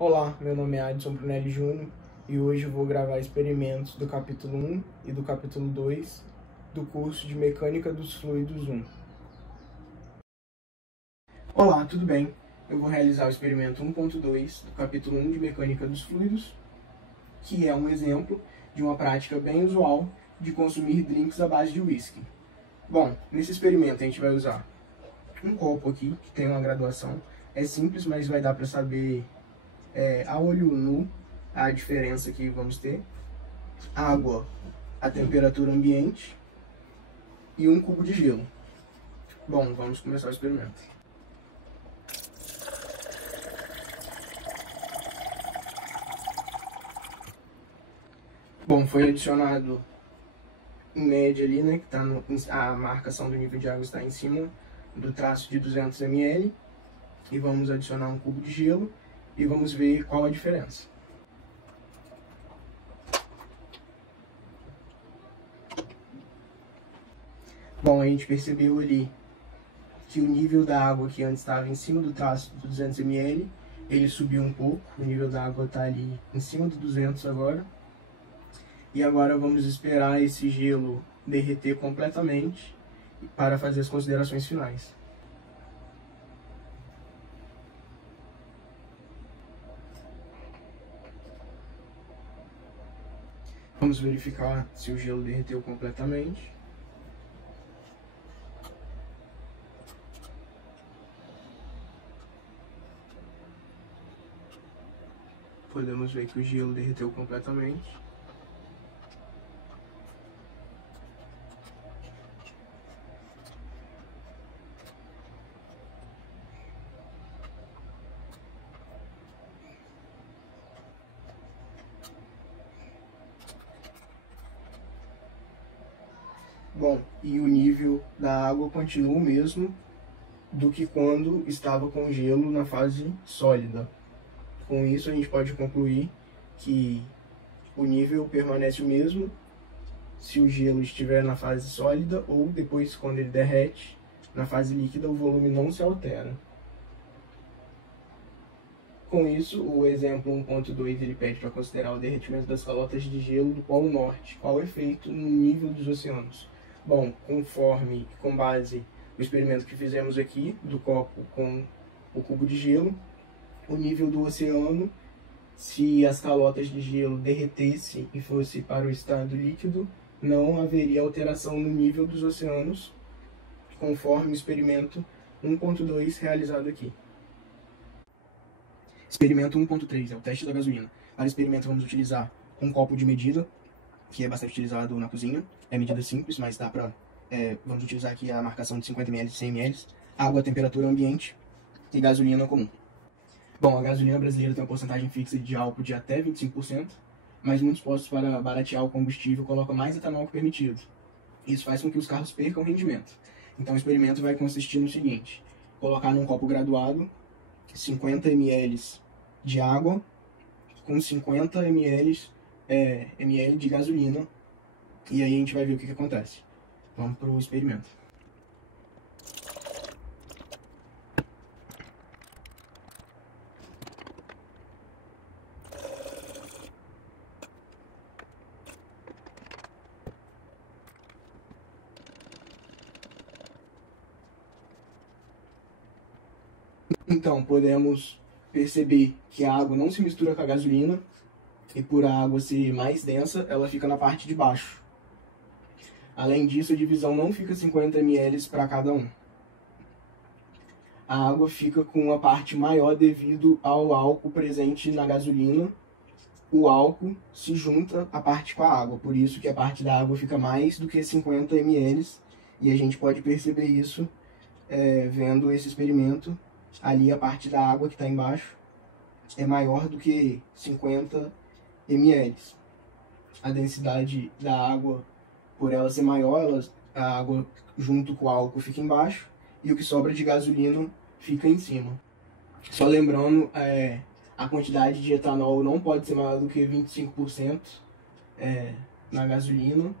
Olá, meu nome é Adson Brunelli Júnior e hoje eu vou gravar experimentos do capítulo 1 e do capítulo 2 do curso de Mecânica dos Fluidos 1. Olá, tudo bem? Eu vou realizar o experimento 1.2 do capítulo 1 de Mecânica dos Fluidos, que é um exemplo de uma prática bem usual de consumir drinks à base de whisky. Bom, nesse experimento a gente vai usar um copo aqui, que tem uma graduação. É simples, mas vai dar para saber a olho nu a diferença que vamos ter. Água a temperatura ambiente e um cubo de gelo. Bom, vamos começar o experimento. Bom, foi adicionado em média ali, né, que tá a marcação do nível de água está em cima do traço de 200 ml. E vamos adicionar um cubo de gelo e vamos ver qual a diferença. Bom, a gente percebeu ali que o nível da água que antes estava em cima do traço de 200 ml, ele subiu um pouco, o nível da água está ali em cima do 200 agora. E agora vamos esperar esse gelo derreter completamente para fazer as considerações finais. Vamos verificar se o gelo derreteu completamente. Podemos ver que o gelo derreteu completamente. Bom, e o nível da água continua o mesmo do que quando estava com gelo na fase sólida. Com isso a gente pode concluir que o nível permanece o mesmo se o gelo estiver na fase sólida ou depois, quando ele derrete, na fase líquida, o volume não se altera. Com isso, o exemplo 1.2 ele pede para considerar o derretimento das calotas de gelo do Polo Norte. Qual o efeito no nível dos oceanos? Bom, com base no experimento que fizemos aqui, do copo com o cubo de gelo, o nível do oceano, se as calotas de gelo derretessem e fosse para o estado líquido, não haveria alteração no nível dos oceanos, conforme o experimento 1.2 realizado aqui. Experimento 1.3 é o teste da gasolina. Para o experimento vamos utilizar um copo de medida, que é bastante utilizado na cozinha. É medida simples, mas dá para... vamos utilizar aqui a marcação de 50 ml e 100 ml. Água, temperatura ambiente e gasolina comum. Bom, a gasolina brasileira tem uma porcentagem fixa de álcool de até 25%, mas muitos postos para baratear o combustível colocam mais etanol que permitido. Isso faz com que os carros percam rendimento. Então o experimento vai consistir no seguinte: colocar num copo graduado 50 ml de água com 50 ml de gasolina, e aí a gente vai ver o que acontece. Vamos para o experimento. Então, podemos perceber que a água não se mistura com a gasolina, e por a água ser mais densa, ela fica na parte de baixo. Além disso, a divisão não fica 50 ml para cada um. A água fica com uma parte maior devido ao álcool presente na gasolina. O álcool se junta à parte com a água, por isso que a parte da água fica mais do que 50 ml, e a gente pode perceber isso vendo esse experimento. Ali a parte da água que está embaixo é maior do que 50 ml. A densidade da água, por ela ser maior, a água junto com o álcool fica embaixo e o que sobra de gasolina fica em cima. Só lembrando, a quantidade de etanol não pode ser maior do que 25% na gasolina.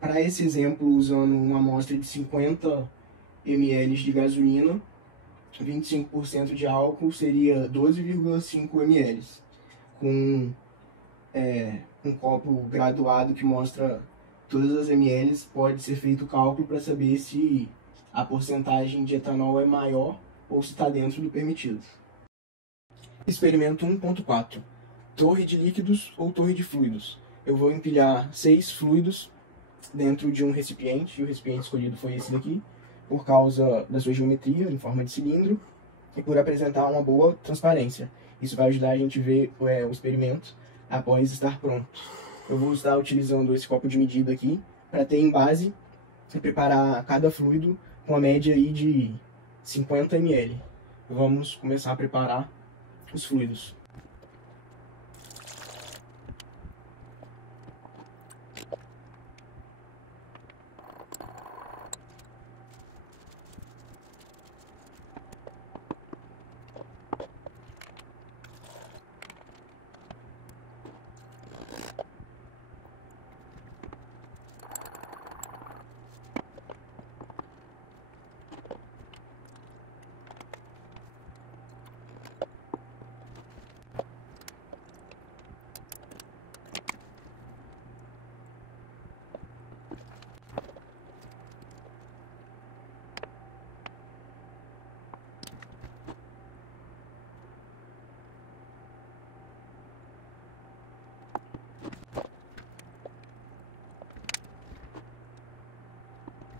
Para esse exemplo, usando uma amostra de 50 ml de gasolina, 25% de álcool seria 12,5 ml. Com um copo graduado que mostra todas as ml, pode ser feito o cálculo para saber se a porcentagem de etanol é maior ou se está dentro do permitido. Experimento 1.4. Torre de líquidos ou torre de fluidos. Eu vou empilhar 6 fluidos dentro de um recipiente, e o recipiente escolhido foi esse daqui, por causa da sua geometria em forma de cilindro e por apresentar uma boa transparência. Isso vai ajudar a gente a ver o experimento após estar pronto. Eu vou estar utilizando esse copo de medida aqui para ter em base e preparar cada fluido com a média aí de 50 ml. Vamos começar a preparar os fluidos.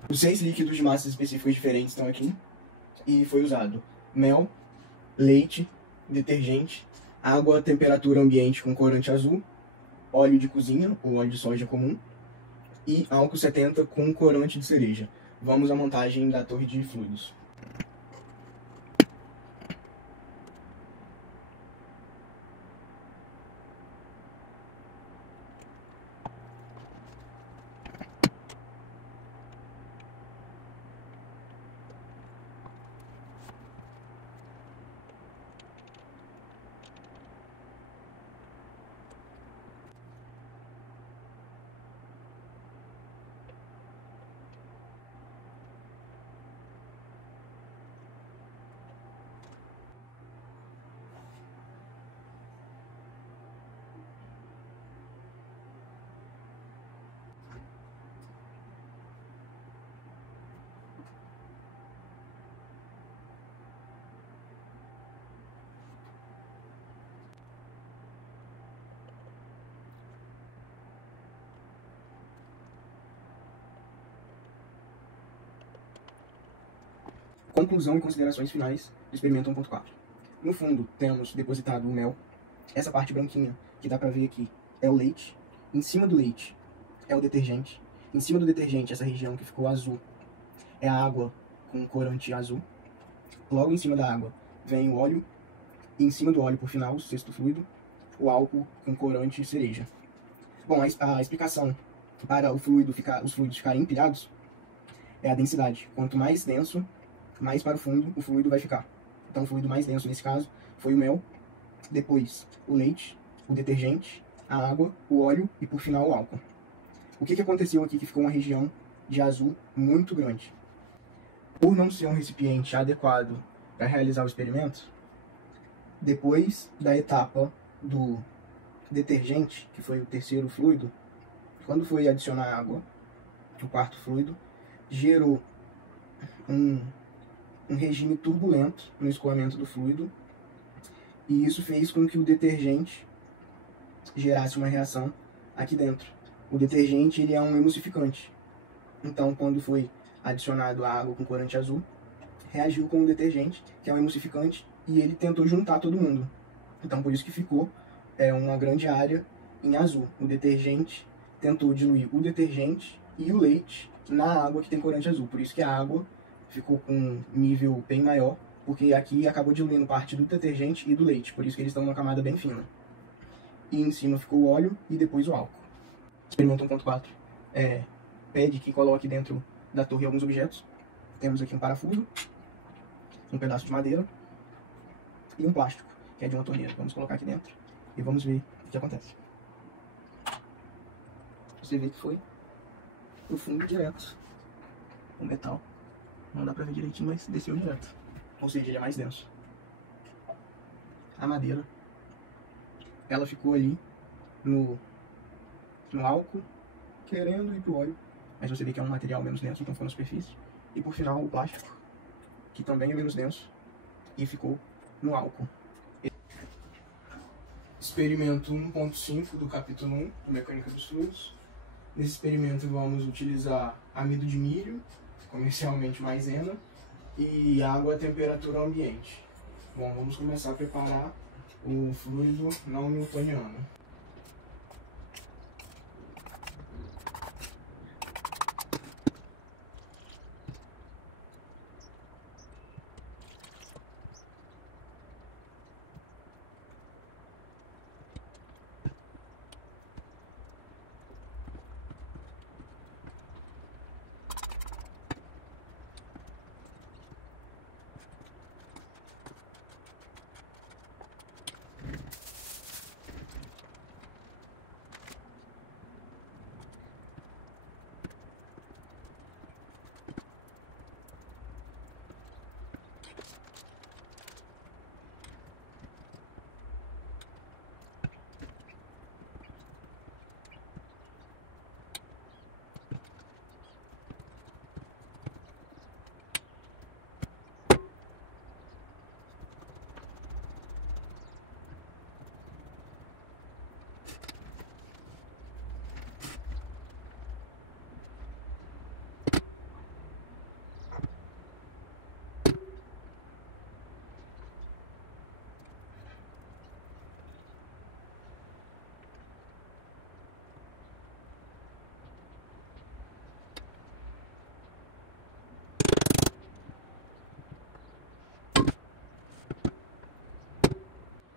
Os 6 líquidos de massas específicas diferentes estão aqui. E foi usado mel, leite, detergente, água a temperatura ambiente com corante azul, óleo de cozinha ou óleo de soja comum e álcool 70 com corante de cereja. Vamos à montagem da torre de fluidos. Conclusão e considerações finais do experimento 1.4. No fundo, temos depositado o mel. Essa parte branquinha, que dá pra ver aqui, é o leite. Em cima do leite é o detergente. Em cima do detergente, essa região que ficou azul, é a água com corante azul. Logo em cima da água vem o óleo. E em cima do óleo, por final, o sexto fluido, o álcool com corante cereja. Bom, a explicação para os fluidos ficarem empilhados é a densidade. Quanto mais denso, mais para o fundo o fluido vai ficar. Então o fluido mais denso nesse caso foi o mel, depois o leite, o detergente, a água, o óleo e por final o álcool. O que aconteceu aqui que ficou uma região de azul muito grande? Por não ser um recipiente adequado para realizar o experimento, depois da etapa do detergente, que foi o terceiro fluido, quando foi adicionar água, o quarto fluido, gerou um regime turbulento no escoamento do fluido, e isso fez com que o detergente gerasse uma reação aqui dentro. O detergente ele é um emulsificante, então quando foi adicionado a água com corante azul, reagiu com o detergente, que é um emulsificante, e ele tentou juntar todo mundo. Então por isso que ficou uma grande área em azul. O detergente tentou diluir o detergente e o leite na água que tem corante azul, por isso que a água ficou com um nível bem maior, porque aqui acabou diluindo parte do detergente e do leite, por isso que eles estão numa camada bem fina. E em cima ficou o óleo e depois o álcool. Experimento 1.4 pede que coloque dentro da torre alguns objetos. Temos aqui um parafuso, um pedaço de madeira e um plástico, que é de uma torneira. Vamos colocar aqui dentro e vamos ver o que acontece. Você vê que foi pro fundo direto o metal. Não dá pra ver direitinho, mas desceu direto. ou seja, ele é mais denso. A madeira, ela ficou ali no álcool, querendo ir pro óleo, mas você vê que é um material menos denso, então ficou na superfície. E por final o plástico, que também é menos denso, e ficou no álcool. Experimento 1.5 do capítulo 1, Mecânica dos Fluidos. Nesse experimento vamos utilizar amido de milho, comercialmente maisena, e água a temperatura ambiente. Bom, vamos começar a preparar o fluido não newtoniano.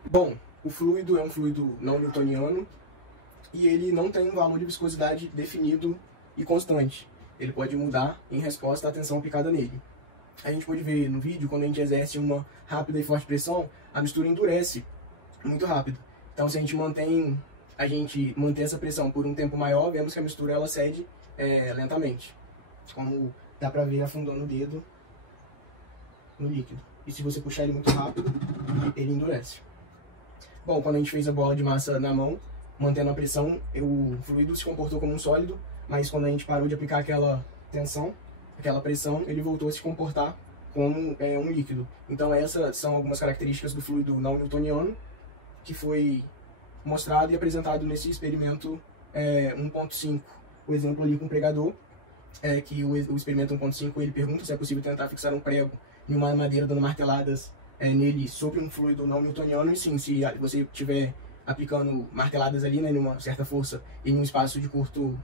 Bom, o fluido é um fluido não newtoniano e ele não tem um valor de viscosidade definido e constante. Ele pode mudar em resposta à tensão aplicada nele. A gente pode ver no vídeo, quando a gente exerce uma rápida e forte pressão, a mistura endurece muito rápido. Então, se a gente manter essa pressão por um tempo maior, vemos que a mistura ela cede lentamente. Como dá pra ver afundando o dedo no líquido. E se você puxar ele muito rápido, ele endurece. Bom, quando a gente fez a bola de massa na mão, mantendo a pressão, o fluido se comportou como um sólido, mas quando a gente parou de aplicar aquela tensão, aquela pressão, ele voltou a se comportar como um líquido. Então essas são algumas características do fluido não newtoniano, que foi mostrado e apresentado nesse experimento 1.5. O exemplo ali com o pregador, que o experimento 1.5 ele pergunta se é possível tentar fixar um prego em uma madeira dando marteladas nele sobre um fluido não newtoniano, e sim, se você estiver aplicando marteladas ali, né, numa certa força em um espaço de curto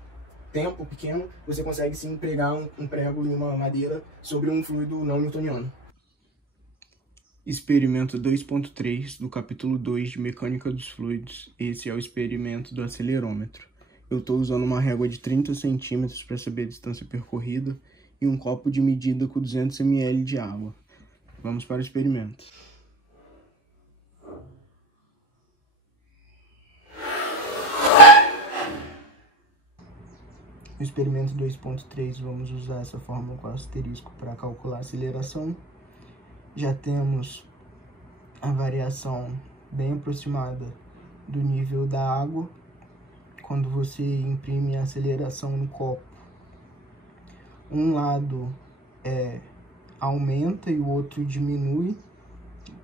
tempo, pequeno, você consegue sim pregar um prego em uma madeira sobre um fluido não newtoniano. Experimento 2.3 do capítulo 2 de Mecânica dos Fluidos. Esse é o experimento do acelerômetro. Eu estou usando uma régua de 30 centímetros para saber a distância percorrida e um copo de medida com 200 ml de água. Vamos para o experimento. No experimento 2.3 vamos usar essa fórmula com asterisco para calcular a aceleração. Já temos a variação bem aproximada do nível da água. Quando você imprime a aceleração no copo, um lado aumenta e o outro diminui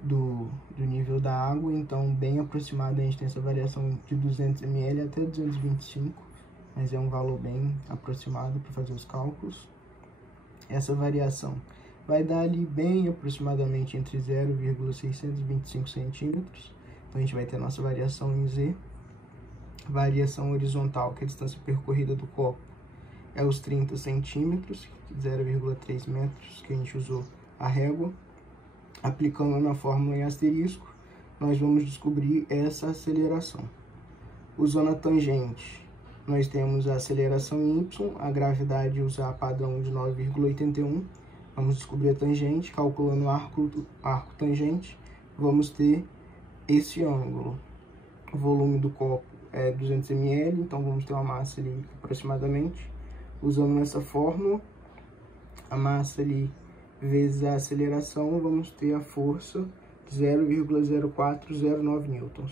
do nível da água, então bem aproximado a gente tem essa variação de 200 ml até 225, mas é um valor bem aproximado para fazer os cálculos. Essa variação vai dar ali bem aproximadamente entre 0,625 centímetros, então a gente vai ter a nossa variação em Z. Variação horizontal, que é a distância percorrida do copo, é os 30 centímetros, 0,3 metros, que a gente usou a régua. Aplicando na fórmula em asterisco, nós vamos descobrir essa aceleração. Usando a tangente, nós temos a aceleração em Y, a gravidade usar padrão de 9,81. Vamos descobrir a tangente, calculando o arco tangente, vamos ter esse ângulo. O volume do copo é 200 ml, então vamos ter uma massa ali aproximadamente. Usando essa fórmula, a massa ali vezes a aceleração, vamos ter a força de 0,0409 newtons.